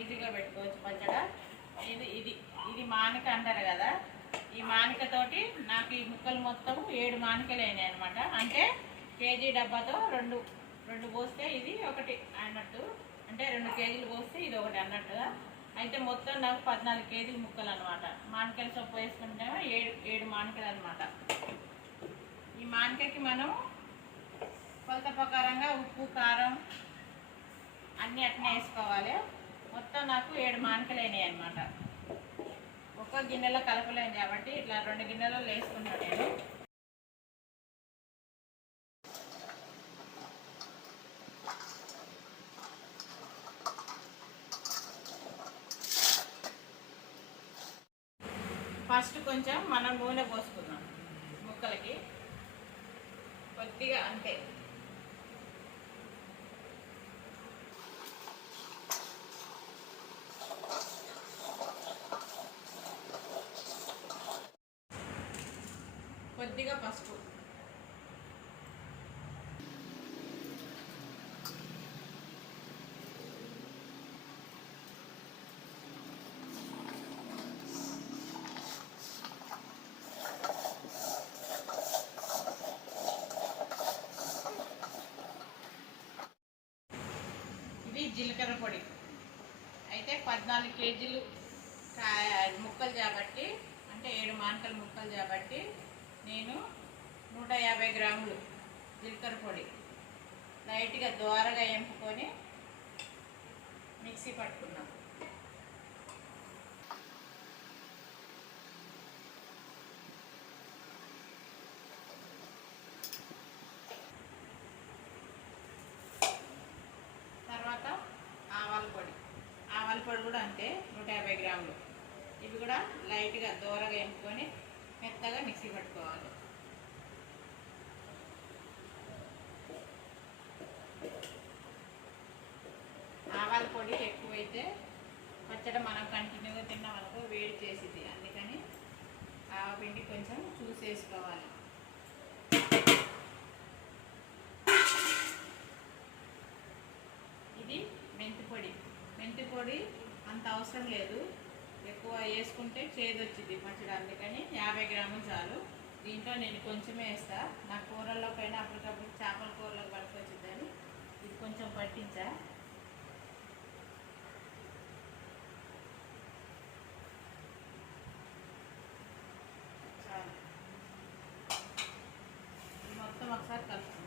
ఈజీగా పెట్టుకోవచ్చు పచ్చడ. ఇది ఇది ఇది మానిక అంటారు కదా. ఈ మానికతోటి నాకు ఈ ముక్కలు మొత్తం ఏడు మానికలు అయినాయి అనమాట అంటే కేజీ డబ్బాతో రెండు రెండు పోస్తే ఇది ఒకటి అన్నట్టు. అంటే రెండు కేజీలు పోస్తే ఇది ఒకటి అన్నట్టుగా. అయితే మొత్తం నాకు పద్నాలుగు కేజీల ముక్కలు అనమాట మామిడికాయల సొప్పు వేసుకుంటే ఏడు ఏడు మామిడికాయలు అనమాట ఈ మామిడికాయకి మనం కొలత ప్రకారంగా ఉప్పు కారం అన్నీ అట్నే వేసుకోవాలి. మొత్తం నాకు ఏడు మానకలైనాయి అయినాయి అనమాట ఒక్క గిన్నెలో కలపలేను కాబట్టి ఇట్లా రెండు గిన్నెలలో వేసుకుంటాను నేను. ఫస్ట్ కొంచెం మనం నూనె పోసుకుందాం. ముక్కలకి కొద్దిగా అంతే కొద్దిగా పసుపు ఇది జీలకర్ర పొడి. అయితే పద్నాలుగు కేజీలు ముక్కలు కాబట్టి అంటే ఏడు మానకల ముక్కలు కాబట్టి నేను నూట యాభై గ్రాములు జీలకర్ర పొడి. లైట్గా దోరగా ఎంపుకొని మిక్సీ పట్టుకున్నాం. తర్వాత ఆవాల పొడి. ఆవాల పొడి కూడా అంతే నూట యాభై గ్రాములు. ఇవి కూడా లైట్గా దూరగా ఎంపుకొని మెత్తగా మిక్సీ పట్టుకోవాలి ఆవాల పొడి ఎక్కువైతే పచ్చడి మనం కంటిన్యూగా తిన్నామనుకో వేడి చేసేది అందుకని ఆ పిండి కొంచెం చూసేసుకోవాలి. ఇది మెంతి పొడి. మెంతి పొడి అంత అవసరం లేదు. ఎక్కువ వేసుకుంటే చేదొచ్చింది పచ్చడి. అందుకని యాభై గ్రాములు చాలు. దీంట్లో నేను కొంచెమే వేస్తా. నా కూరల్లో పైన అప్పటికప్పుడు చేపల కూరలో పట్టుకొచ్చిద్దని ఇది కొంచెం పట్టించా చాలు ఇది మొత్తం ఒకసారి కలుపుకుందాం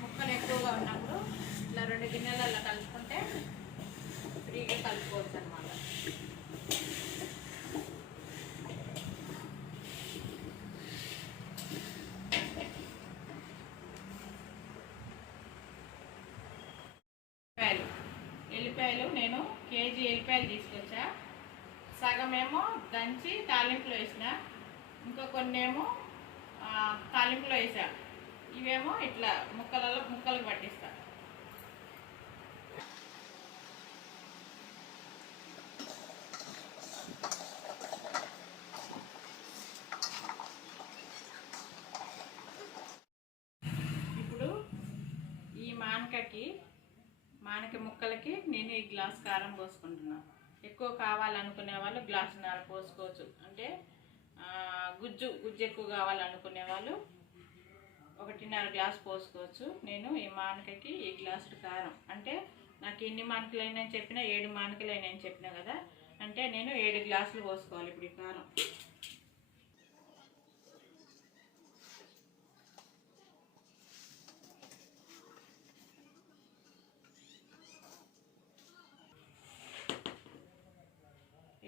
ముక్కలు ఎక్కువగా ఉన్నప్పుడు ఇట్లా రెండు గిన్నెలలో కలుపుకుంటే ఫ్రీగా కలుపుకోవచ్చు అనమాట ఎల్లిపాయలు ఎల్లిపాయలు నేను కేజీ ఎల్లిపాయలు తీసుకొచ్చా. సగం ఏమో దంచి తాలింపులో వేసిన. ఇంకా కొన్ని ఏమో తాలింపులో వేసా. ఇవేమో ఇట్లా ముక్కలలో ముక్కలకు పట్టిస్తా. ఇప్పుడు ఈ మానకకి మానక ముక్కలకి నేను ఈ గ్లాస్ కారం పోసుకుంటున్నాను ఎక్కువ కావాలనుకునే వాళ్ళు గ్లాసున్నర పోసుకోవచ్చు. అంటే గుజ్జు గుజ్జు ఎక్కువ కావాలనుకునే వాళ్ళు ఒకటిన్నర గ్లాస్ పోసుకోవచ్చు. నేను ఈ మానకకి ఈ గ్లాసుడు కారం. అంటే నాకు ఎన్ని మానకలైనా చెప్పినా ఏడు మానకలైనా చెప్పినా కదా అంటే నేను ఏడు గ్లాసులు పోసుకోవాలి ఇప్పుడు ఈ కారం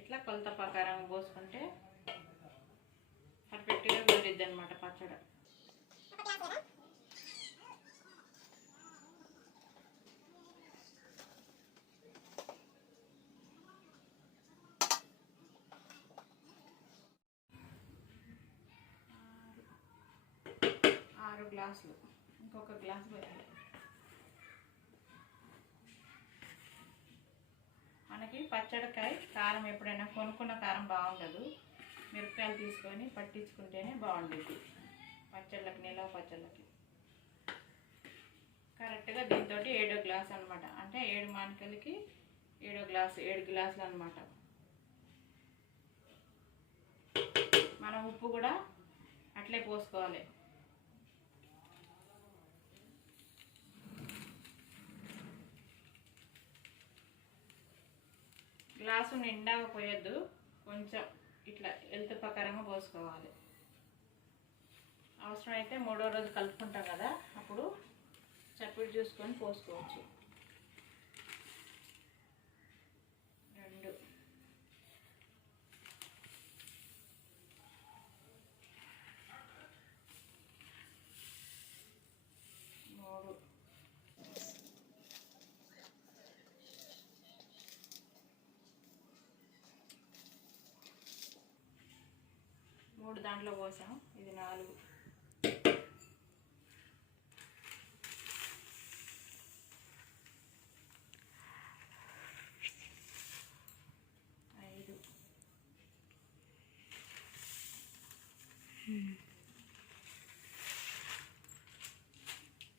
ఇట్లా కొలత ప్రకారం పోసుకుంటే పర్ఫెక్ట్గా కుదిరిద్ది అనమాట పచ్చడి. ఆరు గ్లాసులు. ఇంకొక గ్లాస్ పెట్టాలి మనకి పచ్చడికాయ కారం ఎప్పుడైనా కొనుక్కున్న కారం బాగుండదు. మిరపకాయలు తీసుకొని పట్టించుకుంటేనే బాగుండేది. పచ్చళ్ళకి నిలవ పచ్చళ్ళకి. కరెక్ట్గా దీంతో ఏడో గ్లాస్ అనమాట అంటే ఏడు మానికలకి ఏడో గ్లాసు ఏడు గ్లాసులు అనమాట మనం ఉప్పు కూడా అట్లే పోసుకోవాలి. గ్లాసు నిండా పోయొద్దు. కొంచెం ఇట్లా హెల్త్ ప్రకారంగా పోసుకోవాలి. అవసరమైతే మూడో రోజు కలుపుకుంటాం కదా అప్పుడు చప్పిడి చూసుకొని పోసుకోవచ్చు రెండు మూడు మూడు దాంట్లో పోసాం. ఇది నాలుగు. ఐదు.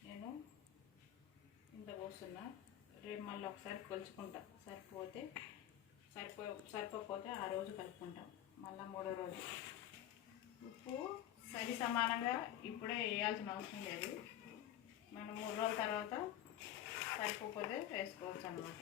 నేను ఇంత పోస్తున్నా. రేపు మళ్ళీ ఒకసారి కొలుచుకుంటా. సరిపోతే సరిపో సరిపోతే ఆ రోజు కలుపుకుంటాం. మళ్ళీ మూడో రోజు. ఉప్పు సరి సమానంగా ఇప్పుడే వేయాల్సిన అవసరం లేదు. మనం మూడు రోజుల తర్వాత సరిపోతే వేసుకోవచ్చు అనమాట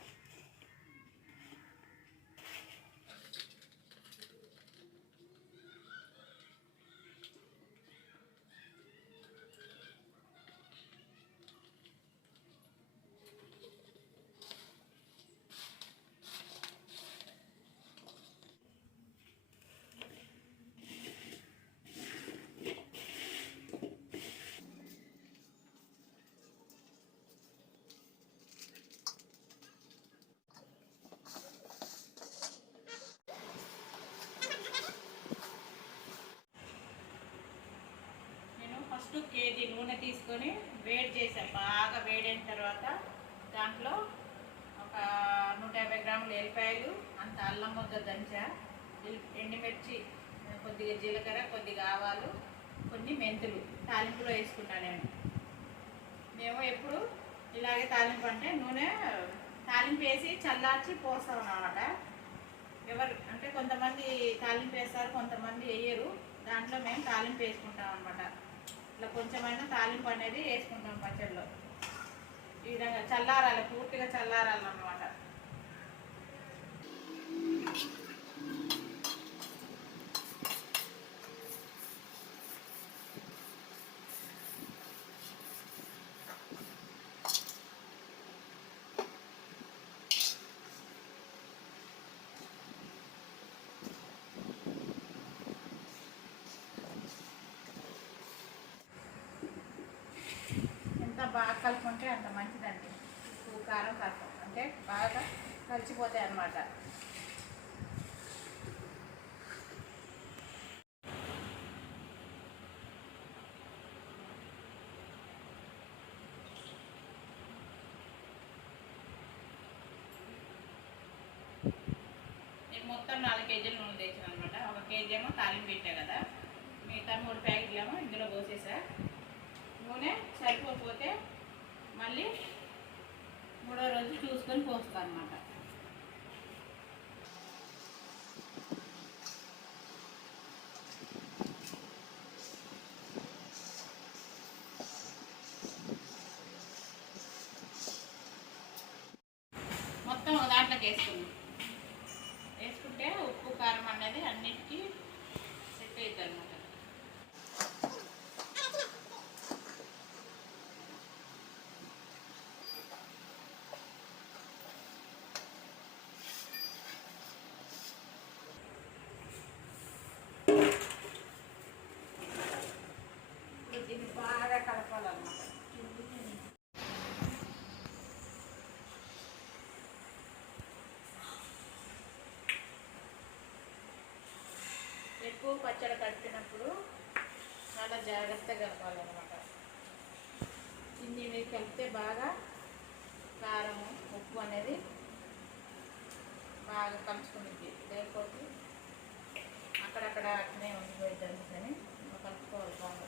నేను ఫస్ట్ కేజీ నూనె తీసుకొని వేడి చేసాం బాగా వేడైన తర్వాత దాంట్లో ఒక నూట యాభై గ్రాములు ఎల్లిపాయలు అంత అల్లం ముద్ద దంచా ఎండుమిర్చి కొద్దిగా జీలకర్ర కొద్దిగా ఆవాలు కొన్ని మెంతులు తాలింపులో వేసుకున్నాను నేను. మేము ఎప్పుడు ఇలాగే తాలింపు అంటే నూనె తాలింపు వేసి చల్లార్చి పోస్తాం అనమాట ఎవరు అంటే కొంతమంది తాలింపు వేస్తారు కొంతమంది వేయరు. దాంట్లో మేము తాలింపు వేసుకుంటాం అనమాట ఇట్లా కొంచెమైనా తాలింపు అనేది వేసుకుంటాం పచ్చడిలో. ఈ విధంగా చల్లారాలి పూర్తిగా చల్లారాలి బాగా కలుపుకుంటే అంత మంచిదండి. ఉప్పు కారం కలపం అంటే బాగా కలిసిపోతాయి అన్నమాట. నేను మొత్తం నాలుగు కేజీలు నూనె తెచ్చాను అనమాట ఒక కేజీ ఏమో తాలింపు పెట్టా కదా. మిగతా మూడు ప్యాకెట్లు ఏమో ఇందులో పోసేసా. నూనె సరిపోతే మళ్ళీ మూడో రోజు చూసుకొని పోస్తాను అనమాట మొత్తం ఒక దాంట్లోకి వేసుకుంది వేసుకుంటే ఉప్పు కారం అనేది అన్నిటికీ సెట్ అవుతుంది అనమాట దీన్ని బాగా కలపాలన్నమాట ఎక్కువ పచ్చడి కలిపినప్పుడు చాలా జాగ్రత్తగా కలపాలన్నమాట. చిన్ని మీద కలిపితే బాగా కారం ఉప్పు అనేది బాగా కలుసుకుంటుంది లేకపోతే అక్కడక్కడ అట్లనే ఉండిపోయింది అందుకని కలుపుకోవాలి బాగా.